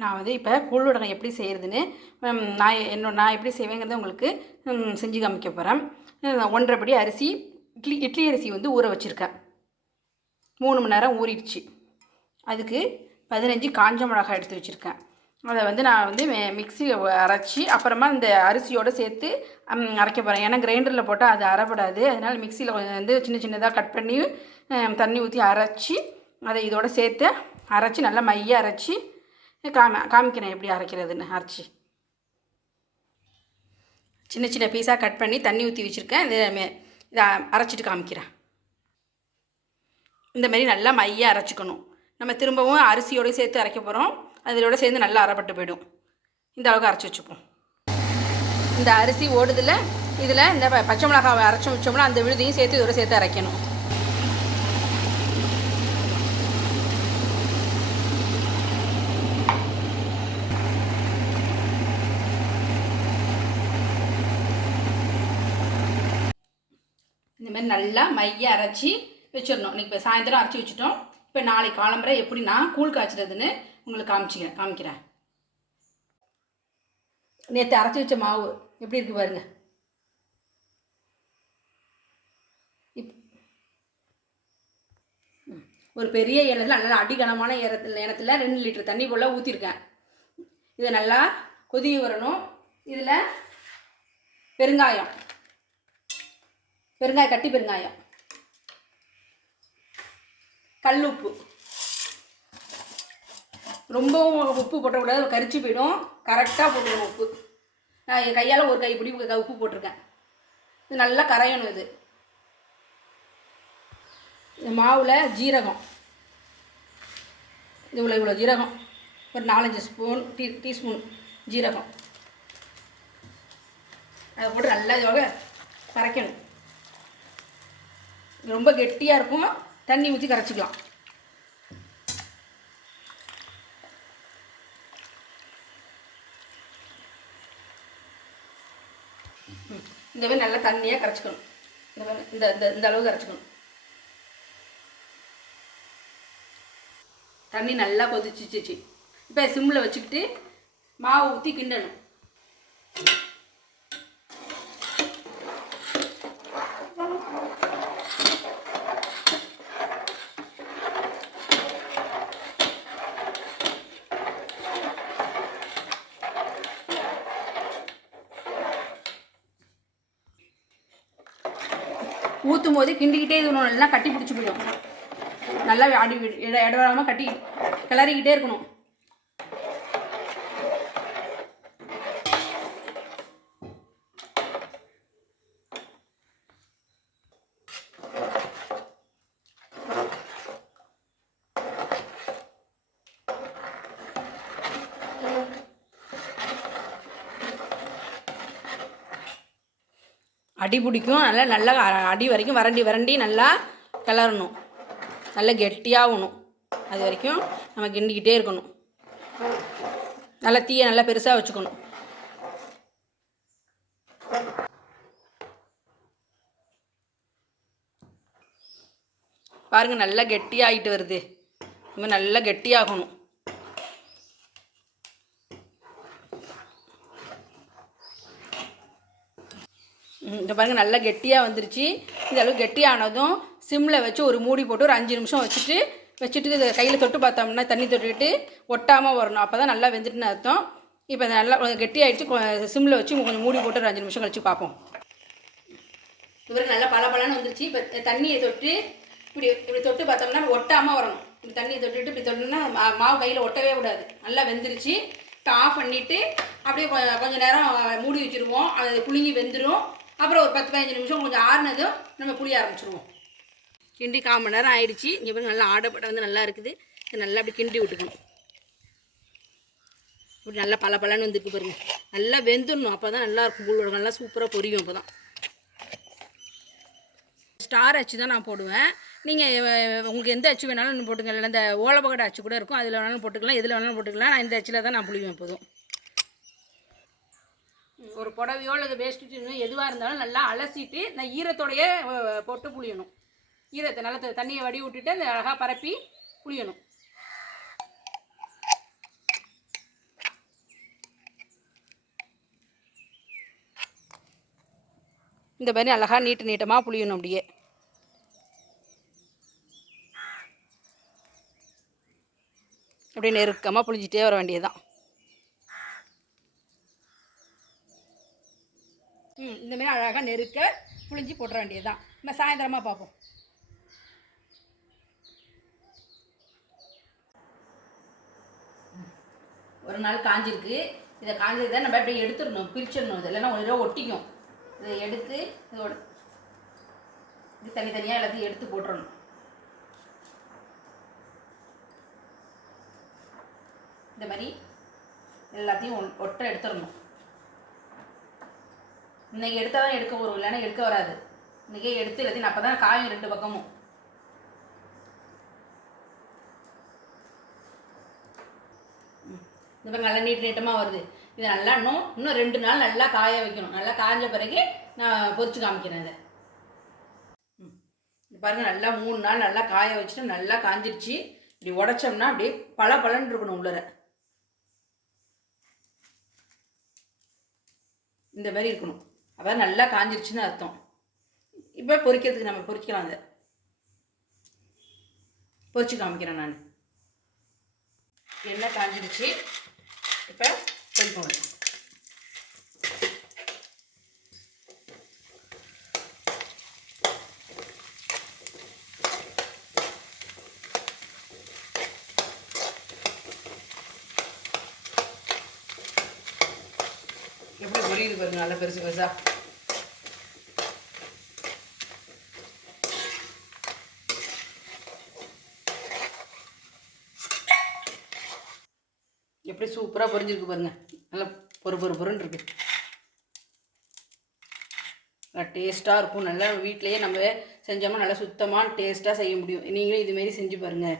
நான் வந்து இப்போ கூழ் வடகம் எப்படி செய்கிறதுன்னு நான் எப்படி செய்வேங்கிறத உங்களுக்கு செஞ்சு காமிக்க போகிறேன். 1.5 படி அரிசி இட்லி அரிசி வந்து ஊற வச்சுருக்கேன். 3 மணி நேரம் ஊறிடுச்சு. அதுக்கு 15 காஞ்ச மிளகாய் எடுத்து வச்சுருக்கேன். அதை வந்து நான் வந்து மிக்ஸி அரைச்சி அப்புறமா இந்த அரிசியோடு சேர்த்து அரைக்க போகிறேன். ஏன்னா கிரைண்டரில் போட்டால் அது அரைப்படாது. அதனால் மிக்சியில் வந்து சின்ன சின்னதாக கட் பண்ணி தண்ணி ஊற்றி அரைச்சி அதை இதோடு சேர்த்து அரைச்சி நல்லா மையாக அரைச்சி காமிக்கிறேன் எப்படி அரைக்கிறதுன்னு. அரைச்சி சின்ன சின்ன பீஸாக கட் பண்ணி தண்ணி ஊற்றி வச்சுருக்கேன். இதை அரைச்சிட்டு காமிக்கிறேன். இந்தமாரி நல்லா மையாக அரைச்சிக்கணும். நம்ம திரும்பவும் அரிசியோடு சேர்த்து அரைக்க போகிறோம். அதோட சேர்ந்து நல்லா அரைப்பட்டு போயிடும். இந்த அளவுக்கு அரைச்சி வச்சுப்போம். இந்த அரிசி ஓடுதில் இதில் இந்த பச்சை மிளகாவை அரைச்சி வச்சோம்னா அந்த விழுதையும் சேர்த்து இதோட சேர்த்து அரைக்கணும். இந்த மாதிரி நல்லா மைய அரைச்சி வச்சிடணும். இன்றைக்கி இப்போ சாயந்தரம் அரைச்சி வச்சுட்டோம். இப்போ நாளைக்கு காலம்பரை எப்படி நான் கூழ் காய்ச்சறதுன்னு உங்களுக்கு காமிக்கிறேன். நேற்று அரைச்சி வச்ச மாவு எப்படி இருக்குது பாருங்கள். ஒரு பெரிய ஏனத்தில் நல்லா அடிகனமான ஏனத்தில் 2 லிட்டர் தண்ணி போல் ஊற்றிருக்கேன். இதை நல்லா கொதி வரணும். இதில் பெருங்காயம், கட்டி பெருங்காயம், கல் உப்பு, ரொம்பவும் உப்பு போட்டக்கூடாது, கரிச்சு போயிடும். கரெக்டாக போட்டுருவோம் உப்பு. நான் என் கையால் ஒரு கைப்பிடி உப்பு போட்டிருக்கேன். இது நல்லா கரையணும். இந்த மாவில் ஜீரகம், இவ்வளோ ஜீரகம், ஒரு 4-5 டீஸ்பூன் ஜீரகம் அதை போட்டு நல்லா இதுவாக கரைக்கணும். ரொம்ப கெட்டியாக இருக்கும். தண்ணி ஊற்றி கரைச்சிக்கலாம். இந்த மாதிரி நல்லா தண்ணியாக கரைச்சிக்கணும். இந்த அளவு கரைச்சிக்கணும். தண்ணி நல்லா கொதிச்சிச்சு. இப்போ சிம்மில் வச்சுக்கிட்டு மாவு ஊற்றி கிண்டணும். ஊற்றும் போது கிண்டிக்கிட்டே இருக்கணும். நல்லா கட்டி பிடிச்சி போயிடும். நல்லா இடவிடாமல் கிளறிக்கிட்டே இருக்கணும். அடி பிடிக்கும். நல்லா அடி வரைக்கும் வரண்டி நல்லா கிளறணும். நல்லா கெட்டியாகணும். அது வரைக்கும் நம்ம கிண்டிக்கிட்டே இருக்கணும். நல்லா தீயை நல்லா பெருசாக வச்சுக்கணும். பாருங்கள், நல்லா கெட்டியாகிட்டு வருது. இன்னும் நல்லா கெட்டியாகணும். இங்கே பாருங்கள், நல்லா கெட்டியாக வந்துருச்சு. இந்த அளவுக்கு கெட்டியானதும் சிம்மில் வச்சு ஒரு மூடி போட்டு ஒரு 5 நிமிஷம் வச்சுட்டு இதை கையில் தொட்டு பார்த்தோம்னா தண்ணி தொட்டுக்கிட்டு ஒட்டாமல் வரணும். அப்போ தான் நல்லா வெந்துட்டுன்னு அர்த்தம். இப்போ நல்லா கெட்டியாகிடுச்சு. சிம்மில் வச்சு கொஞ்சம் மூடி போட்டு ஒரு 5 நிமிஷம் கழிச்சு பார்ப்போம். இது நல்லா பலன்னு வந்துருச்சு. இப்போ தண்ணியை தொட்டு இப்படி தொட்டு பார்த்தோம்னா ஒட்டாமல் வரணும். இப்படி தண்ணியை தொட்டுட்டு இப்படி தொட்டோம்னா மாவு கையில் ஒட்டவே கூடாது. நல்லா வெந்துருச்சு. இப்போ ஆஃப் பண்ணிவிட்டு அப்படியே கொஞ்சம் நேரம் மூடி வச்சுருவோம். அது புளிங்கி வெந்துடும். அப்புறம் ஒரு 10-15 நிமிஷம் கொஞ்சம் ஆறுனதும் நம்ம புளிய ஆரம்பிச்சிடுவோம். கிண்டி 1/4 மணி நேரம் ஆயிடுச்சு. இங்கே பாருங்க, நல்லா ஆடப்பட்ட வந்து நல்லா இருக்குது. நல்லா அப்படி கிண்டி விட்டுக்கணும். இப்படி நல்லா பலன்னு வந்துருக்கு பாருங்கள். நல்லா வெந்துடணும். அப்போ தான் நல்லாயிருக்கும். கூழ் வடகம் நல்லா சூப்பராக பொரியும். அப்போ தான் ஸ்டார் அச்சு தான் நான் போடுவேன். நீங்கள் உங்களுக்கு எந்த அச்சு வேணாலும் போட்டுக்கலாம். இல்லை இந்த ஓலப்பகடை அச்சு கூட இருக்கும். அதில் வேணாலும் போட்டுக்கலாம், எதில் வேணாலும் போட்டுக்கலாம். நான் இந்த அச்சில் தான் நான் புளிவேன் எப்போதும். ஒரு புடவையோ அல்லது வேஸ்ட்டு எதுவாக இருந்தாலும் நல்லா அலசிட்டு நான் ஈரத்தோடையே போட்டு புளியணும். ஈரத்தை நல்லா தண்ணியை வடி விட்டுட்டு அந்த அழகாக பரப்பி புளியணும். இந்த மாதிரி அழகாக நீட்டமாக புளியணும். அப்படியே அப்படியே நெருக்கமாக புளிஞ்சிட்டே வர வேண்டியதுதான். இந்தமாரி அழகாக நெருக்க புளிஞ்சு போட்டுற வேண்டியதுதான். நம்ம சாயந்தரமாக பார்ப்போம். ஒரு நாள் காஞ்சிருக்கு. இதை காஞ்சதை நம்ம அப்படியே எடுத்துடணும், பிரிச்சிடணும். இது இல்லைன்னா ஒரு ரூபா ஒட்டிக்கும். இதை எடுத்து இதோட இது தனித்தனியாக எல்லாத்தையும் எடுத்து போட்டுடணும். இந்த மாதிரி எல்லாத்தையும் ஒட்ட எடுத்துடணும். இன்றைக்கி எடுத்தால் தான் எடுக்க வரும், இல்லைன்னா எடுக்க வராது. இன்றைக்கே எடுத்து எல்லாத்தையும் அப்போ தான் காயும் 2 பக்கமும். இந்த மாதிரி நல்லா நீட்டமாக வருது. இதை நல்லா இன்னும் 2 நாள் நல்லா காய வைக்கணும். நல்லா காய்ஞ்ச பிறகு நான் பொரிச்சு காமிக்கிறேன். இதை பாருங்கள், நல்லா 3 நாள் நல்லா காய வச்சுட்டு நல்லா காஞ்சிருச்சு. இப்படி உடைச்சோம்னா அப்படியே பலன்னு இருக்கணும் உள்ளர. இந்த மாதிரி இருக்கணும். அதான் நல்லா காஞ்சிருச்சுன்னு அர்த்தம். இப்போ பொரிக்கிறதுக்கு நம்ம பொரிக்கலாம். அதை பொரிச்சு காமிக்கிறேன் நான். எண்ணெய் காஞ்சிருச்சு. இப்போ பொரிப்போம். எப்படி பொரியுது பாருங்க, நல்லா பெருசு பெருசா. எப்படி சூப்பராக பொரிஞ்சிருக்கு பாருங்க. நல்லா பொறுன்னு இருக்கு. நல்லா டேஸ்ட்டாக இருக்கும். நல்லா வீட்டிலையே நம்ம செஞ்சோம்னா நல்லா சுத்தமாக டேஸ்ட்டாக செய்ய முடியும். நீங்களும் இதுமாரி செஞ்சு பாருங்கள்.